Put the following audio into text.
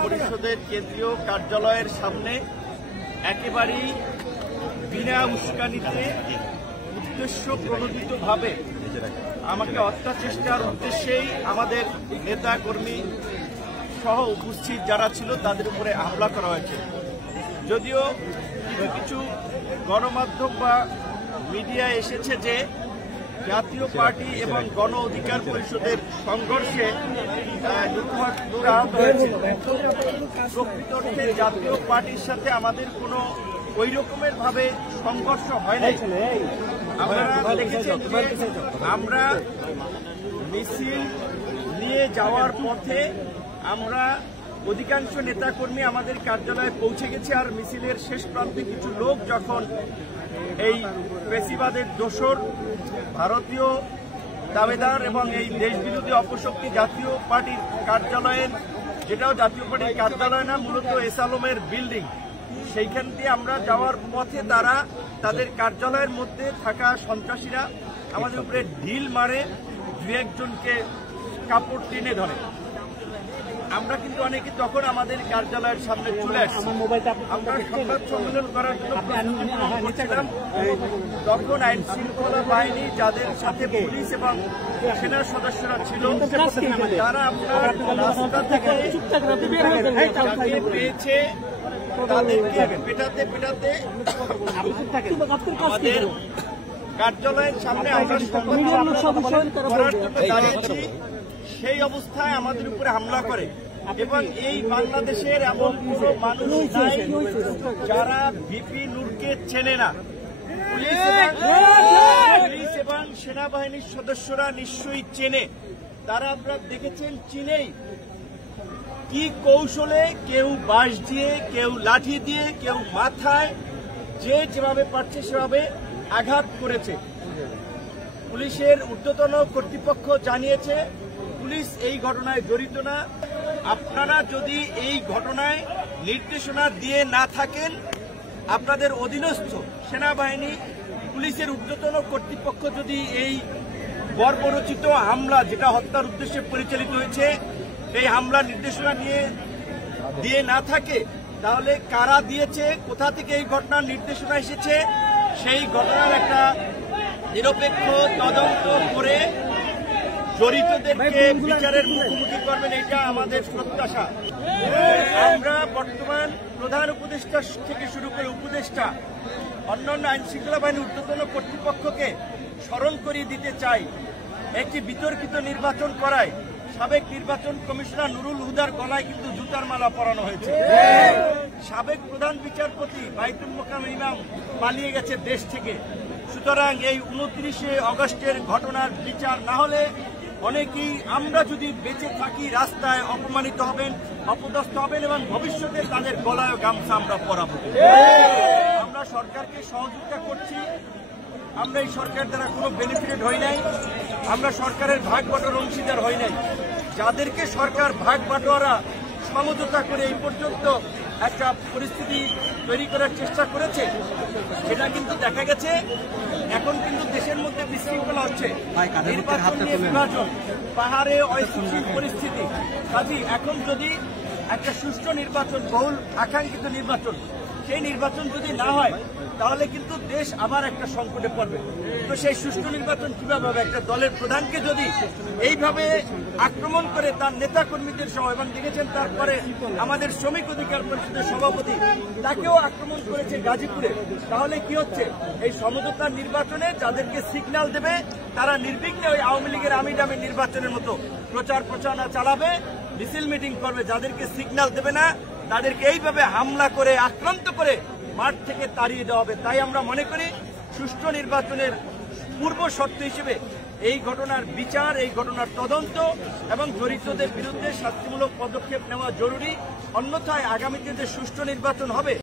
পরিষদের কেন্দ্রীয় কার্যালয়ের সামনে একেবারেই বিনা উস্কানিতে উদ্দেশ্য প্রণোদিতভাবে আমাকে হত্যা চেষ্টার উদ্দেশ্যেই আমাদের নেতা কর্মী সহ উপস্থিত যারা ছিল তাদের উপরে হামলা করা হয়েছে। যদিও কিছু গণমাধ্যম বা মিডিয়ায় এসেছে যে জাতীয় পার্টি এবং গণ অধিকার পরিষদের সংঘর্ষে প্রকৃত অর্থে জাতীয় পার্টির সাথে আমাদের কোনো ওই রকমের ভাবে সংঘর্ষ হয় নাই। আপনারা দেখেছেন আমরা মিছিল নিয়ে যাওয়ার পথে আমরা অধিকাংশ নেতাকর্মী আমাদের কার্যালয়ে পৌঁছে গেছে। আর মিছিলের শেষ প্রান্তে কিছু লোক যখন এই ফ্যাসিবাদের দোসর ভারতীয় দাবেদার এবং এই দেশবিরোধী অপশক্তি জাতীয় পার্টির কার্যালয়ের, যেটাও জাতীয় পার্টির কার্যালয় না, মূলত এস আলমের বিল্ডিং, সেইখান দিয়ে আমরা যাওয়ার পথে তারা তাদের কার্যালয়ের মধ্যে থাকা সন্ত্রাসীরা আমাদের উপরে ঢিল মারে, দু একজনকে কাপড় টেনে ধরে। আমরা কিন্তু অনেকে তখন আমাদের কার্যালয়ের সামনে চলে আসছি। আমরা সংবাদ সম্মেলন করার জন্য করছিলাম, তখন আইন শৃঙ্খলা বাহিনী যাদের সাথে পুলিশ এবং সেনার সদস্যরা ছিল তারা আপনার রাস্তা থেকে পেয়েছে, তাদেরকে পেটাতে পেটাতে আমাদের কার্যালয়ের সামনে আমরা করার জন্য দাঁড়িয়েছি। সেই অবস্থায় আমাদের উপরে হামলা করে এবং এই বাংলাদেশের এমন কোন মানুষ নাই যারা ভিপি নূরকে চেনে না। পুলিশ এবং সেনাবাহিনীর সদস্যরা নিশ্চয়ই চেনে। তারা আপনারা দেখেছেন চিনেই কি কৌশলে, কেউ বাঁশ দিয়ে, কেউ লাঠি দিয়ে, কেউ মাথায়, যে যেভাবে পারছে সেভাবে আঘাত করেছে। পুলিশের ঊর্ধ্বতন কর্তৃপক্ষ জানিয়েছে পুলিশ এই ঘটনায় জড়িত না। আপনারা যদি এই ঘটনায় নির্দেশনা দিয়ে না থাকেন, আপনাদের অধীনস্থ সেনাবাহিনী, পুলিশের ঊর্ধ্বতন কর্তৃপক্ষ যদি এই বর্বরচিত হামলা, যেটা হত্যার উদ্দেশ্যে পরিচালিত হয়েছে, এই হামলা নির্দেশনা দিয়ে না থাকে, তাহলে কারা দিয়েছে, কোথা থেকে এই ঘটনার নির্দেশনা এসেছে, সেই ঘটনার একটা নিরপেক্ষ তদন্ত করে জড়িতদেরকে বিচারের মুখোমুখি করবেন, এটা আমাদের প্রত্যাশা। আমরা বর্তমান প্রধান উপদেষ্টা থেকে শুরু করে উপদেষ্টা, অন্যান্য আইন শৃঙ্খলা বাহিনীর ঊর্ধ্বতন কর্তৃপক্ষকে স্মরণ করিয়ে দিতে চাই, একটি বিতর্কিত নির্বাচন করায় সাবেক নির্বাচন কমিশনার নুরুল হুদার গলায় কিন্তু জুতার মালা পরানো হয়েছে। সাবেক প্রধান বিচারপতি বাইতুল মোকাররম ইমাম পালিয়ে গেছে দেশ থেকে। সুতরাং এই 29শে আগস্টের ঘটনার বিচার না হলে অনেকেই, আমরা যদি বেঁচে থাকি, রাস্তায় অপমানিত হবেন, অপদস্থ হবেন এবং ভবিষ্যতে তাদের গলায় গামছা আমরা পরাবো। আমরা সরকারকে সহযোগিতা করছি। আমরা এই সরকার দ্বারা কোনো বেনিফিটেড হই নাই, আমরা সরকারের ভাগ বাটোয়ারার অংশীদার হই নাই। যাদেরকে সরকার ভাগ বাটোয়ারা সমঝোতা করে এই পর্যন্ত একটা পরিস্থিতি তৈরি করার চেষ্টা করেছে, সেটা কিন্তু দেখা গেছে এখন কিন্তু দেশের মধ্যে বিশৃঙ্খলা হচ্ছে, নির্বাচন নিয়ে বিভাজন, পাহাড়ে অস্থিতিশীল পরিস্থিতি। কাজে এখন যদি একটা সুষ্ঠু নির্বাচন, বহুল আকাঙ্ক্ষিত নির্বাচন, সেই নির্বাচন যদি না হয়, তাহলে কিন্তু দেশ আবার একটা সংকটে পড়বে। তো সেই সুষ্ঠু নির্বাচন কিভাবে হবে? একটা দলের প্রধানকে যদি এইভাবে আক্রমণ করে তার নেতা কর্মীদের সহ, এবং দেখেছেন তারপরে আমাদের শ্রমিক অধিকার পরিষদের সভাপতি, তাকেও আক্রমণ করেছে গাজীপুরে, তাহলে কি হচ্ছে? এই সমঝোতার নির্বাচনে যাদেরকে সিগন্যাল দেবে তারা নির্বিঘ্নে ওই আওয়ামী লীগের আমি দামি নির্বাচনের মতো প্রচার প্রচারণা চালাবে, মিছিল মিটিং করবে। যাদেরকে সিগন্যাল দেবে না তাদেরকে এইভাবে হামলা করে, আক্রান্ত করে মাঠ থেকে তাড়িয়ে দেওয়া হবে। তাই আমরা মনে করি সুষ্ঠু নির্বাচনের পূর্ব শর্ত হিসেবে এই ঘটনার বিচার, এই ঘটনার তদন্ত এবং জড়িতদের বিরুদ্ধে শাস্তিমূলক পদক্ষেপ নেওয়া জরুরি। অন্যথায় আগামীতে যে সুষ্ঠু নির্বাচন হবে